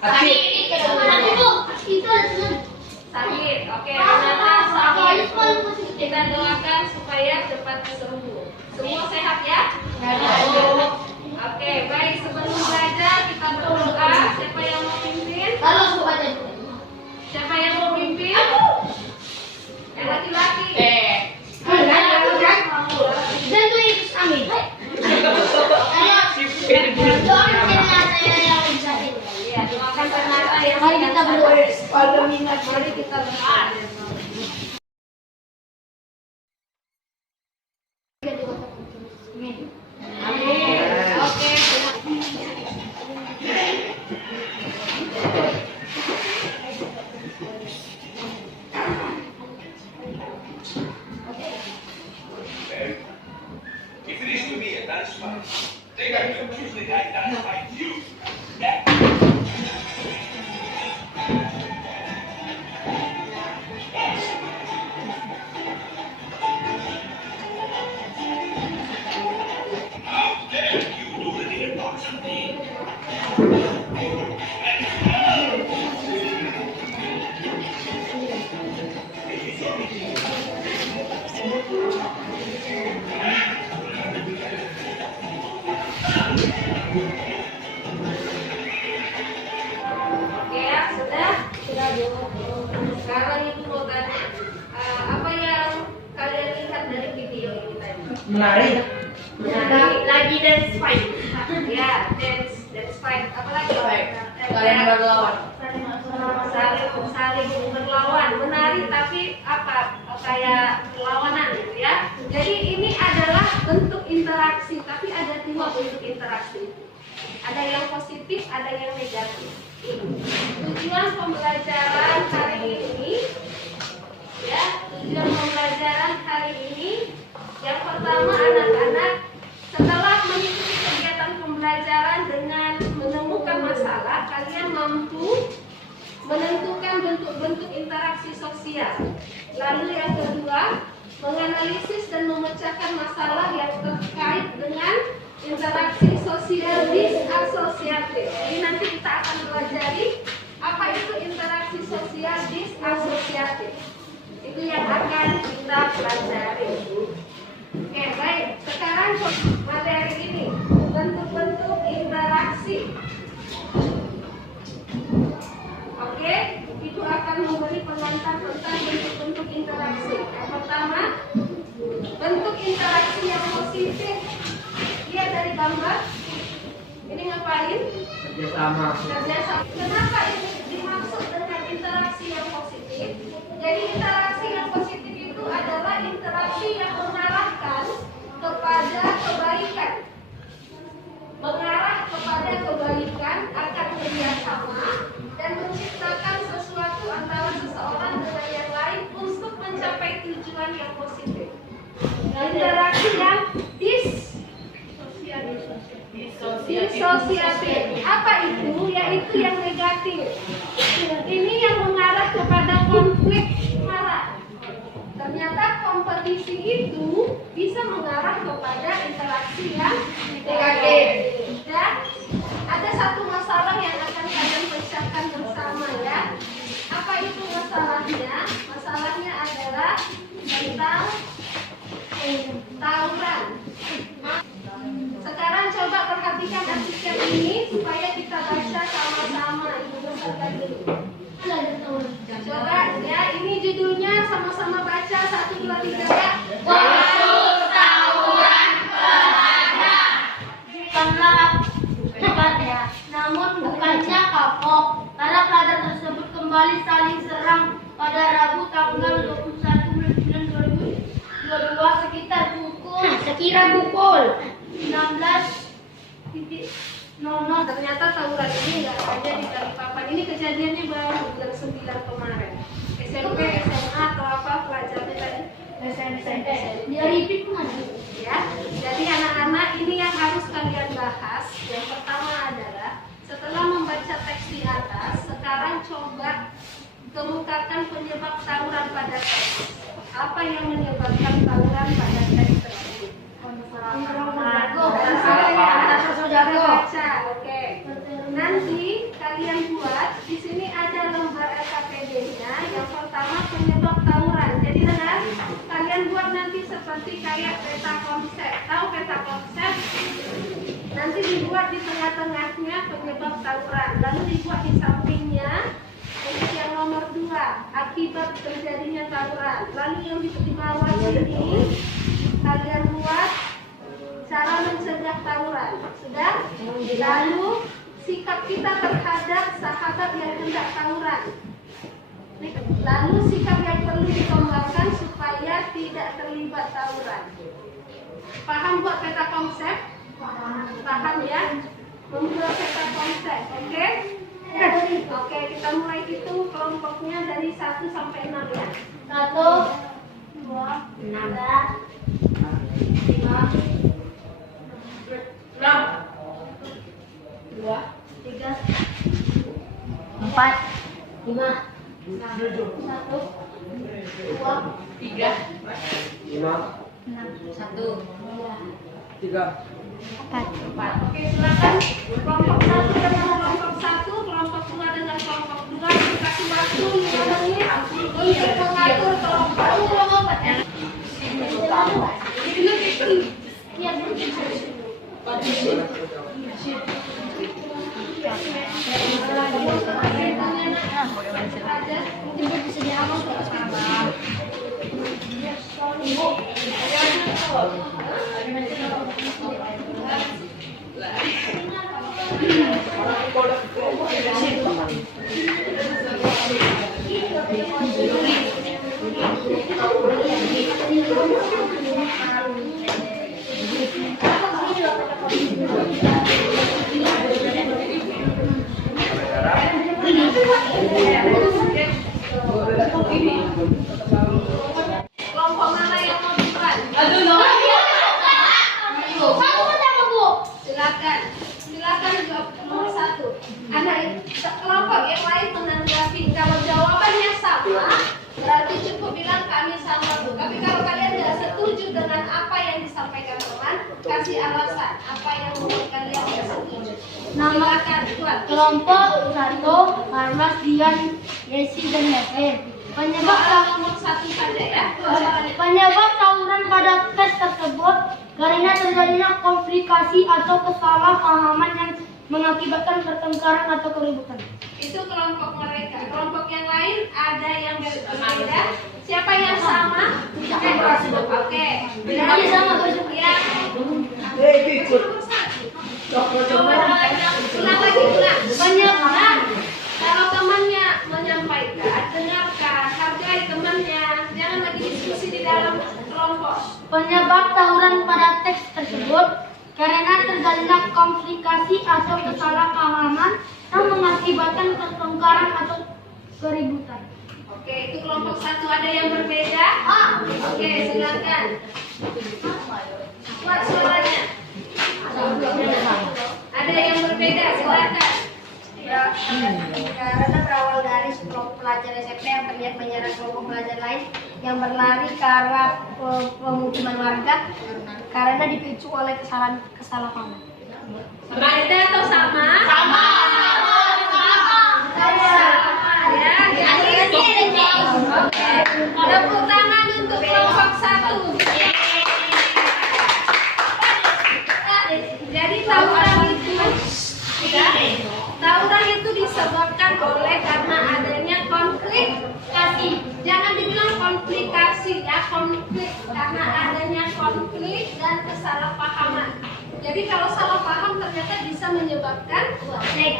Sakit. Sakit. Oke, Renata sakit. Kita doakan supaya cepat sembuh. Semua sehat ya? Oke, baik. Sebelum belajar kita berdoa. Siapa yang mau pimpin? Siapa yang mau pimpin? Yang laki-laki. Iya, doakan Renata ya. Mari kita berdoa. Mari kita berdoa. Amin. Oke. If it is to me, that's fine. Think I can choose the guy that's like you. How dare you do anything about something? Oke ya, sudah. Sekarang ibu mau tanya, apa yang kalian lihat dari video ini tadi? Menarik. Lagi dance fight. Ya, dance fight. Apa lagi? Kalian berlawan. Saling berlawan. Menarik tapi apa? Kayak perlawanan gitu ya. Jadi ini adalah bentuk interaksi, tapi ada dua bentuk interaksi. Ada yang positif, ada yang negatif. Tujuan pembelajaran hari ini, ya, tujuan pembelajaran hari ini, yang pertama anak-anak setelah mengikuti kegiatan pembelajaran dengan menemukan masalah, kalian mampu menentukan bentuk-bentuk interaksi sosial. Lalu yang kedua, menganalisis dan memecahkan masalah yang terkait dengan interaksi sosial disasosiatif. Jadi nanti kita akan pelajari apa itu interaksi sosial disasosiatif. Itu yang akan kita pelajari. Oke, baik. Sekarang materi ini, bentuk-bentuk interaksi. Oke, Ibu akan memberi pengantar tentang bentuk-bentuk interaksi. Yang pertama, bentuk interaksi yang positif. Lihat dari gambar. Ini ngapain? Kerjasama. Kerjasama. Kenapa ini dimaksud dengan interaksi yang positif? Jadi interaksi yang positif itu adalah interaksi yang mengarahkan kepada kebaikan. Mengarah kepada kebaikan akan kerjasama dan menciptakan sesuatu antara seseorang dengan yang lain untuk mencapai tujuan yang positif. Interaksi yang disosiatif. Apa itu? Yaitu yang negatif. Ini yang mengarah kepada konflik marah. Ternyata kompetisi itu bisa mengarah kepada interaksi yang negatif. Dan ada satu masalah yang akan kalian pecahkan bersama ya. Apa itu masalahnya? Masalahnya adalah tentang tawuran. Sekarang coba perhatikan artikel ini supaya kita baca sama-sama. Ibu besarkan dulu. Coba ya, ini judulnya sama-sama baca 1, 2, 3 ya. Bentuk tawuran berada bukanlah hebat ya, namun bukannya kapok. Para pelajar tersebut kembali saling serang pada Rabu tanggal 21 Bulan 2022 sekitar pukul 16.00. Ternyata tawuran ini nggak ada di Balikpapan. Ini kejadiannya baru bulan 9 kemarin. SMP, SMA atau apa pelajarnya tadi? SMP. Dia repeat mana? Ya. Jadi anak-anak ini yang harus kalian bahas. Yang pertama adalah setelah membaca teks di atas, sekarang coba kemukakan penyebab tawuran pada teks. Apa yang menyebabkan tawuran pada teks tersebut? Baca, oke. Nanti kalian buat penyebab tawuran. Jadi dengar, kalian buat nanti seperti kayak peta konsep. Tahu peta konsep? Nanti dibuat di tengah-tengahnya penyebab tawuran. Lalu dibuat di sampingnya untuk yang nomor 2, akibat terjadinya tawuran. Lalu yang di bawah sini kalian buat cara mencegah tawuran. Sudah? Lalu sikap kita terhadap sahabat yang hendak tawuran. Lalu sikap yang perlu dikembangkan supaya tidak terlibat tawuran. Paham buat peta konsep? Paham ya? Membuat peta konsep, oke? Oke, kita mulai hitung kelompoknya dari 1 sampai 6 ya. 1, 2, 3, 4, 5, 1, 2, 3, 5, 6, 3, 4. Oke, silakan. Kelompok 1 dengan kelompok 1, kelompok 2 dengan kelompok 2. Kasih waktu 5 menit untuk mengatur kelompok. Kelompok mana yang mau bukan? Silakan jawab nomor 1. Ada kelompok yang lain menanggapi. Kalau jawabannya sama, berarti cukup bilang kami sama Bu. Tapi kalau kalian tidak setuju dengan apa yang disampaikan teman, kasih alasan apa yang membuat kalian tidak setuju. Silakan buat. Kelompok 1, Harmas, Dian, Yesi, dan Yasir. Penyebab Nomor 1 saja ya. Penyebab tawuran pada tes tersebut karena terjadinya komplikasi atau kesalahpahaman yang mengakibatkan pertengkaran atau keributan. Itu kelompok mereka. Kelompok yang lain ada yang berbeda. Siapa yang sama? Oke. Iya, sama, Pak. Ya. ikut. Ulang lagi. Penyebab. Kalau temannya menyampaikan, dengarkan, hargai temannya. Jangan lagi diskusi di dalam kelompok. Penyebab tawuran pada teks tersebut karena terjadinya komplikasi atau kesalahpahaman yang mengakibatkan pertengkaran atau keributan. Oke, itu kelompok 1 ada yang berbeda. Oke, silakan. Buat suaranya. Ada yang berbeda, silakan. Karena berawal dari sekelompok pelajar SMP yang terlihat menyerang kelompok pelajar lain yang berlari ke arah pemukiman warga karena dipicu oleh kesalahpahaman. Berbeda atau sama? Sama. Ya, jadi oke. Tepuk tangan untuk kelompok 1. Jadi tawuran itu disebabkan oleh karena adanya komplikasi. Jangan dibilang komplikasi ya, konflik karena adanya konflik dan kesalahpahaman. Jadi kalau salah paham ternyata bisa menyebabkan konflik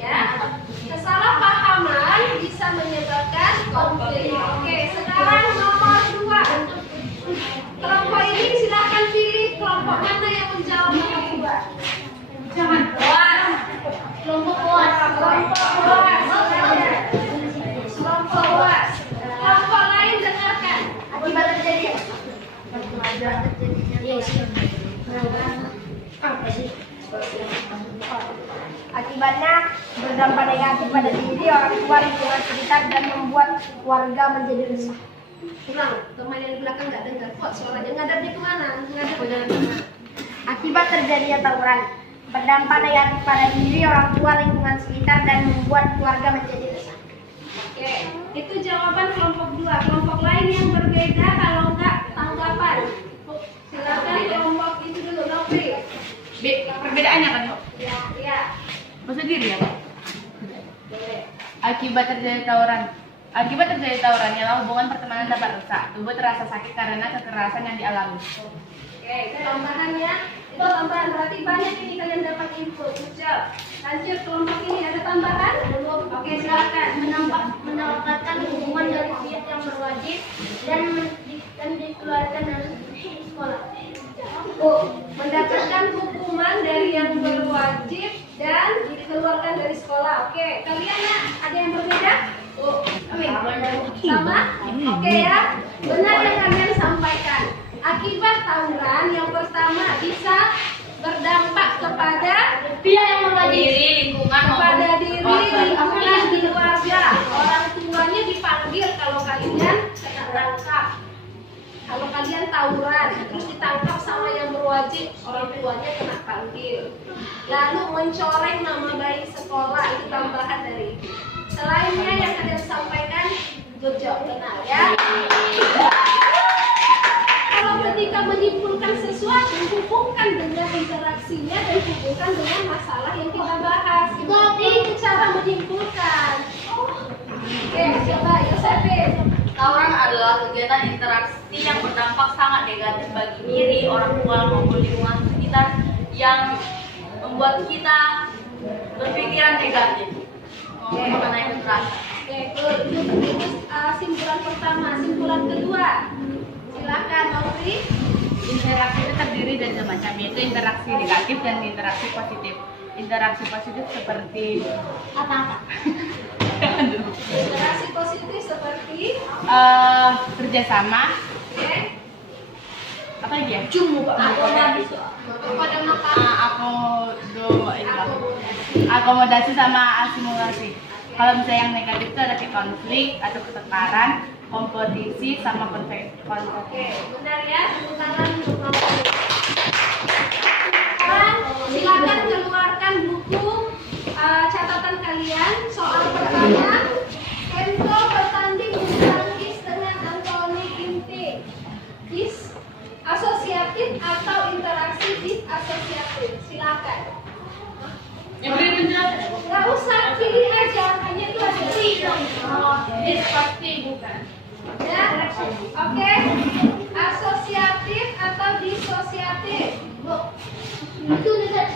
ya. Kesalahpahaman bisa menyebabkan konflik. Oke, sekarang nomor 2. Kelompok ini silakan pilih kelompok mana yang menjawab nomor 2. Jangan puas. Kelompok puas. Kelompok puas. Kelompok puas. Kelompok lain dengarkan. Akibat terjadi akibatnya berdampak negatif pada diri, orang tua, lingkungan sekitar dan membuat warga menjadi resah. Kurang, teman yang di belakang nggak dengar kok suaranya. Ngadepnya kemana? Ngadep. Akibat terjadinya tawuran berdampak negatif pada diri, orang tua, lingkungan sekitar dan membuat warga menjadi resah. Oke. Itu jawaban kelompok 2. Kelompok lain yang berbeda kalau enggak tanggapan. Silakan kelompok itu dulu, Nopri. Perbedaannya kan, Dok? Ya, ya. Bahasa diri ya, Pak? Boleh. Akibat terjadi tawuran ialah hubungan pertemanan dapat rusak. Tubuh terasa sakit karena kekerasan yang dialami. Oke, tambahannya itu tambahan, berarti banyak ini kalian dapat input. Ucap. Lanjut kelompok ini ada tambahan? Oke, silakan. Mendapatkan hukuman dari pihak yang berwajib dan dikeluarkan dari sekolah. Mendapatkan hukuman dari yang berwajib dan dikeluarkan dari sekolah. Oke, kalian ya, ada yang berbeda? Sama? Oke ya, benar yang kalian sampaikan. Akibat tawuran yang pertama bisa berdampak kepada Pihak yang berwajib. kepada diri, lingkungan, keluarga. Orang tuanya dipanggil kalau kalian kena tangkap. Kalau kalian tawuran, terus ditangkap sama yang berwajib, orang tuanya kena panggil. Lalu mencoreng nama baik sekolah, itu tambahan dari itu. Selainnya yang kalian sampaikan, good job, benar ya. Kalau ketika menyimpulkan sesuatu, hubungkan dengan interaksinya dan hubungkan dengan masalah yang kita bahas. Itu cara menyimpulkan. Oke, coba Yosefin. Tawuran adalah kegiatan interaksi yang berdampak sangat negatif bagi diri, orang tua maupun lingkungan sekitar yang membuat kita berpikiran negatif mengenai kekerasan. Oke, good. Itu simpulan pertama. Simpulan kedua, silakan Nopri. Interaksi itu terdiri dari semacam, yaitu interaksi negatif dan interaksi positif. Interaksi positif seperti Apa? Interaksi positif seperti kerjasama, oke, apa lagi ya? Akomodasi sama asimilasi. Kalau misalnya yang negatif itu ada kayak konflik atau pertengkaran, kompetisi sama oke, benar ya. Tepuk tangan untuk Nopri. Sekarang silakan keluarkan buku catatan kalian. Soal pertama, Enzo bertanding bulu tangkis dengan Anthony Ginting. Asosiatif atau interaksi disasosiatif? Silakan. Nggak usah pilih aja, hanya itu aja. pasti bukan. Ya, oke. Asosiatif atau disosiatif? Itu tidak.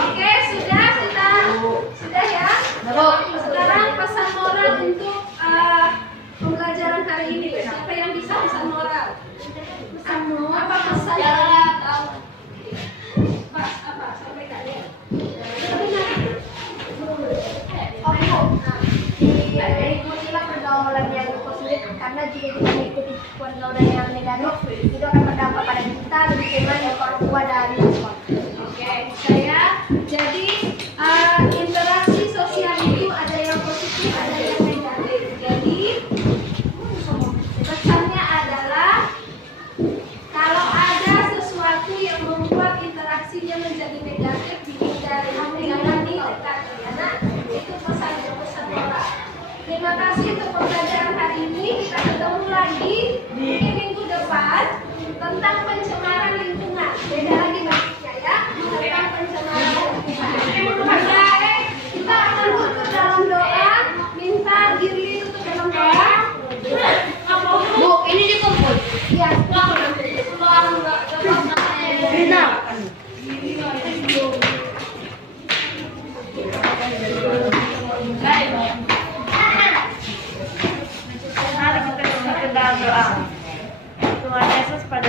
Oke, sudah ya. Sekarang pesan moral untuk pembelajaran hari ini. Siapa yang bisa pesan moral? Apa pesan yang tahu? Apa? Sampaikan ya. Ikutilah pergaulan yang positif karena jika kita mengikuti pergaulan yang negatif itu akan berdampak pada kita, lingkungan, orang tua dan sekolah. Oke, jadi interaksi sosial itu ada yang positif, ada yang negatif. Jadi pesannya adalah kalau ada sesuatu yang membuat interaksinya menjadi negatif, dihindari, jangan didekati. Karena itu pesan moral. Terima kasih untuk pembelajaran hari ini. Kita ketemu lagi di minggu depan tentang pencemaran lingkungan. Beda lagi basicnya ya, tentang pencemaran lingkungan. Kita akan tutup dalam doa, minta diri tutup dalam doa. Bu, ini dikumpul. Ya, Mari kita dalam doa. Tuhan Yesus pada